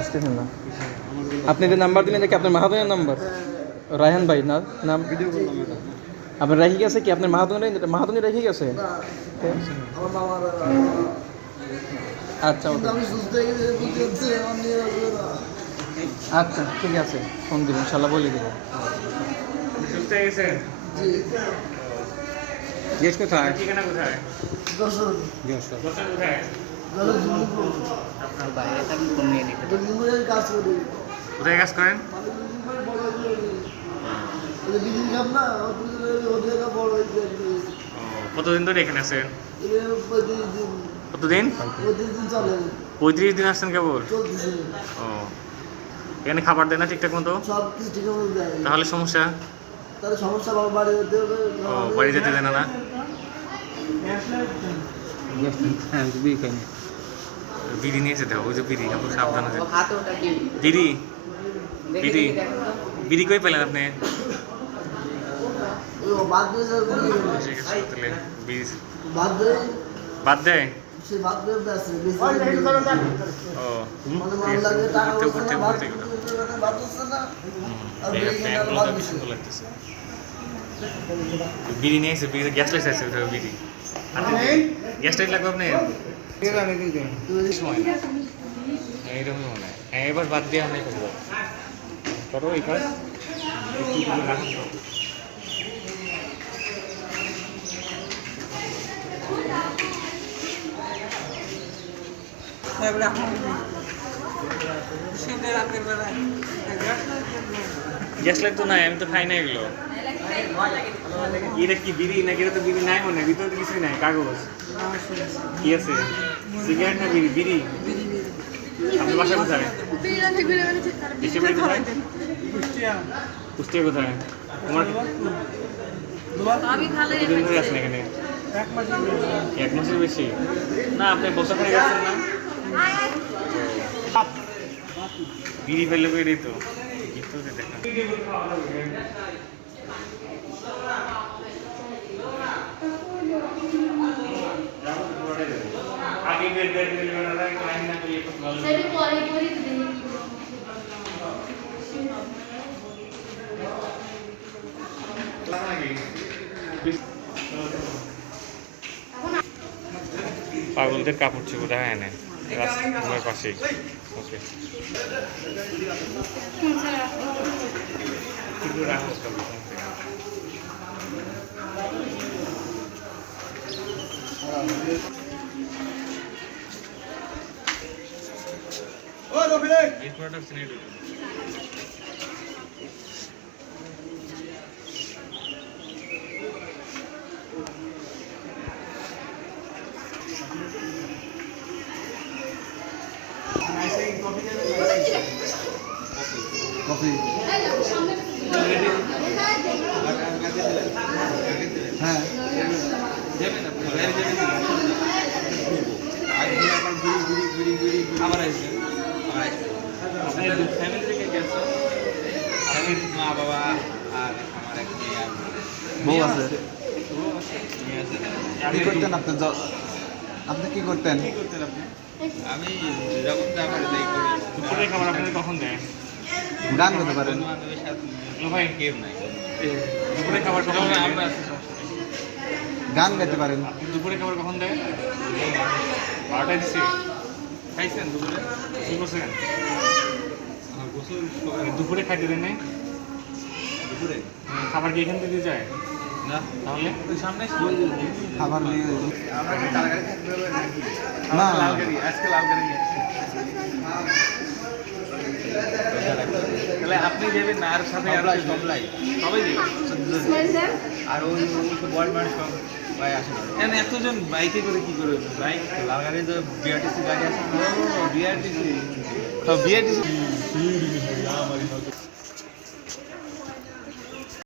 আসতেছেন না। আপনি যে নাম্বার দিলেন এটা কি আপনার মাহাতনের নাম্বার। রায়হান ভাই না নাম? ভিডিও করলাম এটা। আপনার রেখে গেছে কি? আপনার মাহাতনের মাহাতনি রেখে গেছে না তো, আমার মামার আচ্ছা কিন্তু ওকে আমি সুস্থ হয়ে গেছি বুঝতে পারছি আমার নিয়ে আসবে না। আচ্ছা ঠিক আছে। ফোন দিব ইনশাল্লাহ বলে দেবো সুস্থ হয়ে গেছেন জি। জিজ্ঞেস কোথায়? ঠিকানা কোথায়? দর্শক দোকান কোথায়? কোথায় কাজ করেন? কতদিন ধরে এখানে আছেন? কতদিন? পঁয়ত্রিশ দিন আসছেন কেবল? ও, এখানে খাবার দেয় না ঠিকঠাক মতো? তাহলে সমস্যা? তাহলে সমস্যা বাড়ি যেতে হবে বাড়ি যেতে দেয় না না বিড়ি নিয়ে যেতে হবে ওই যে বিড়ি আপনি সাবধানে বিড়ি বিড়ি। বিড়ি কই পেলেন আপনি? বাদ দিয়ে বিড়ি মানে মান নিয়ে এসে বিড়ি গ্যাস লাইট আছে বিড়ি। গ্যাস লাইট লাগবে আপনি সময় এইরকমই মনে হয় হ্যাঁ এবার বাদ দিয়ে আমি করব। করো এই কাজ। গ্যাস লাইট তো নাই আমি তো খাই না এগুলো। এটা কি বিড়ি নাকি এটা তো বিড়ি নাই মনে হয়? ভিতরে তো কিছুই নাই কাগজ। কি আছে? সিগারেট না বিড়ি? বিড়ি। আপনার বাসা কোথায়? বাড়ি কোথায় কুষ্টিয়া কোথায়? তোমার কতদিন ধরে আছেন এখানে? এক মাসের বেশি। না আপনি বছর খানে গেছেন না? বিড়ি পাগলদের কাপড় চোপড় দেখা এনে রাস্তার পাশেই। ওকে রাখো সব এই প্রোডাক্ট নিয়ে কফি। হ্যাঁ আপনার ফ্যামিলি থেকে কে আছে মা বাবা আর আমার এক বউ আছে? কি করতেন আপনি আপনি কি করতেন? কি করতেন আপনি? আমি যখন যা পারি তাই করি। দুপুরের খাবার আপনাদের কখন দেয়? গান করতে পারেন ভাই। কেউ নাই। খাবার কখন আমরা। গান গাইতে পারেন। দুপুরে খাবার কখন দেয়? বারোটায় দিছে। খাইছেন দুপুরে? কি করছেন? গোসল দুপুরে খাইতে দেন নাই? দুপুরে খাবার কি এখান থেকে যায়? না। তাহলে? ওই সামনে খাবার নিয়ে আমরা কি তার থাকতে হবে না। আমাদের আজকে লাল গাড়ি নিয়ে তাহলে আপনি যাবেন না আর সাথে আর সবাই সবাই আর ওই সব ভাই আসে কেন এতজন বাইকে করে কি করে বাইক লাল গাড়ি তো বিআরটিসি গাড়ি আছে। BRTC BRTC